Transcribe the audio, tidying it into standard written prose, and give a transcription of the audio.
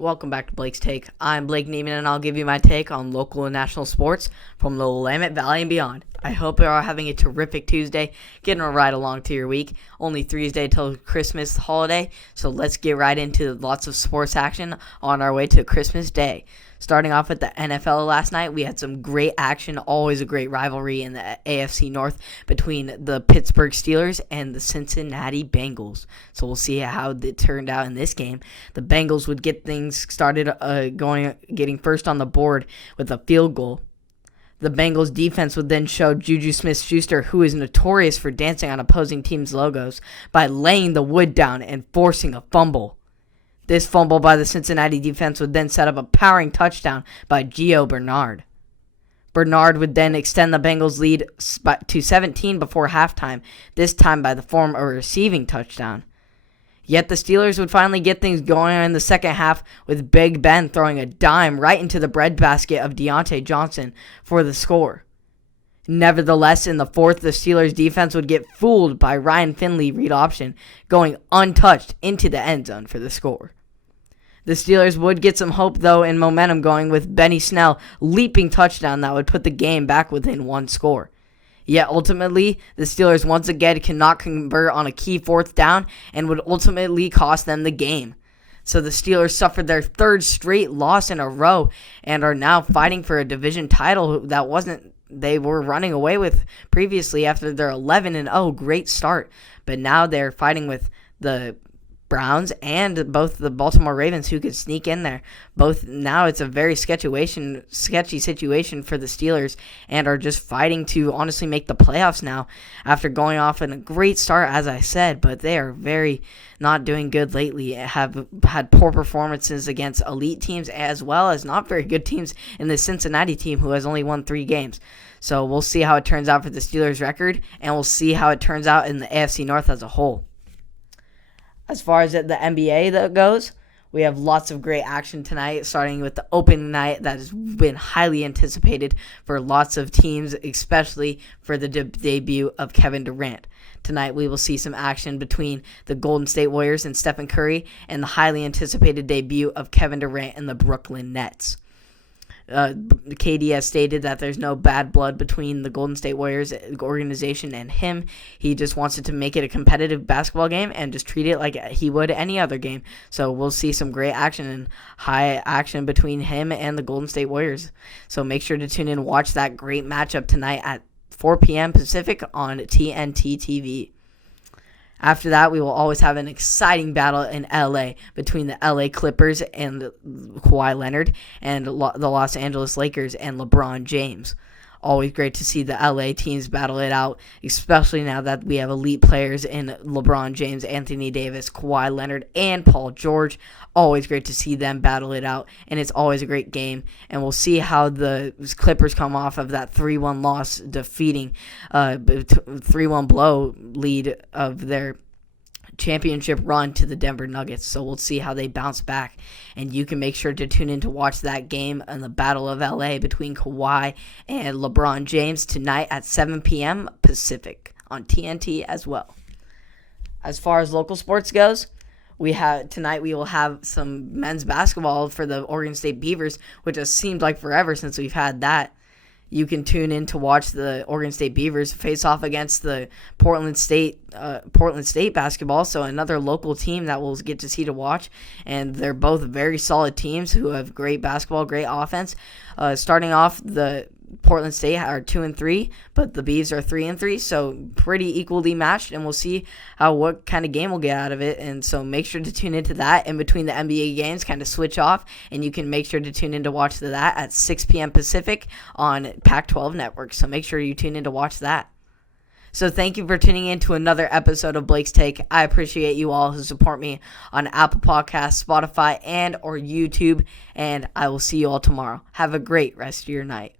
Welcome back to Blake's Take. I'm Blake Neiman, and I'll give you my take on local and national sports from the Willamette Valley and beyond. I hope you are having a terrific Tuesday, getting a ride along to your week. Only 3 days till Christmas holiday, so let's get right into lots of sports action on our way to Christmas Day. Starting off with the NFL last night, we had some great action, always a great rivalry in the AFC North between the Pittsburgh Steelers and the Cincinnati Bengals. So we'll see how it turned out in this game. The Bengals would get things started getting first on the board with a field goal. The Bengals defense would then show Juju Smith-Schuster, who is notorious for dancing on opposing teams' logos, by laying the wood down and forcing a fumble. This fumble by the Cincinnati defense would then set up a powering touchdown by Gio Bernard. Bernard would then extend the Bengals' lead to 17 before halftime, this time by the form of a receiving touchdown. Yet the Steelers would finally get things going in the second half with Big Ben throwing a dime right into the breadbasket of Deontay Johnson for the score. Nevertheless, in the fourth, the Steelers' defense would get fooled by Ryan Finley read option, going untouched into the end zone for the score. The Steelers would get some hope, though, and momentum going with Benny Snell leaping touchdown that would put the game back within one score. Yet ultimately, the Steelers once again cannot convert on a key fourth down and would ultimately cost them the game. So the Steelers suffered their third straight loss in a row and are now fighting for a division title they were running away with previously after their 11-0 great start. But now they're fighting with the Browns and both the Baltimore Ravens, who could sneak in there. Now it's a very sketchy situation for the Steelers, and are just fighting to honestly make the playoffs now after going off in a great start, as I said, but they are very not doing good lately. Have had poor performances against elite teams as well as not very good teams in the Cincinnati team, who has only won 3 games. So we'll see how it turns out for the Steelers' record, and we'll see how it turns out in the AFC North as a whole. As far as the NBA goes, we have lots of great action tonight, starting with the opening night that has been highly anticipated for lots of teams, especially for the debut of Kevin Durant. Tonight we will see some action between the Golden State Warriors and Stephen Curry, and the highly anticipated debut of Kevin Durant and the Brooklyn Nets. KD has stated that there's no bad blood between the Golden State Warriors organization and him. He just wants to make it a competitive basketball game and just treat it like he would any other game. So we'll see some great action and high action between him and the Golden State Warriors. So make sure to tune in and watch that great matchup tonight at 4 p.m. Pacific on TNT TV. After that, we will always have an exciting battle in LA between the LA Clippers and Kawhi Leonard, and the Los Angeles Lakers and LeBron James. Always great to see the LA teams battle it out, especially now that we have elite players in LeBron James, Anthony Davis, Kawhi Leonard, and Paul George. Always great to see them battle it out, and it's always a great game. And we'll see how the Clippers come off of that 3-1 loss, defeating 3-1 blow lead of their championship run to the Denver Nuggets. So we'll see how they bounce back, and you can make sure to tune in to watch that game and the Battle of LA between Kawhi and LeBron James tonight at 7 p.m. Pacific on TNT as well. As far as local sports goes, tonight we will have some men's basketball for the Oregon State Beavers, which has seemed like forever since we've had that. You can tune in to watch the Oregon State Beavers face off against the Portland State basketball, so another local team that we'll get to see to watch. And they're both very solid teams who have great basketball, great offense. Starting off, the Portland State are 2-3, but the Beavs are 3-3, so pretty equally matched, and we'll see what kind of game we'll get out of it. And so make sure to tune into that in between the NBA games, kind of switch off, and you can make sure to tune in to watch that at 6 p.m. Pacific on Pac-12 Network. So make sure you tune in to watch that. So thank you for tuning in to another episode of Blake's Take. I appreciate you all who support me on Apple Podcasts, Spotify, and or YouTube, and I will see you all tomorrow. Have a great rest of your night.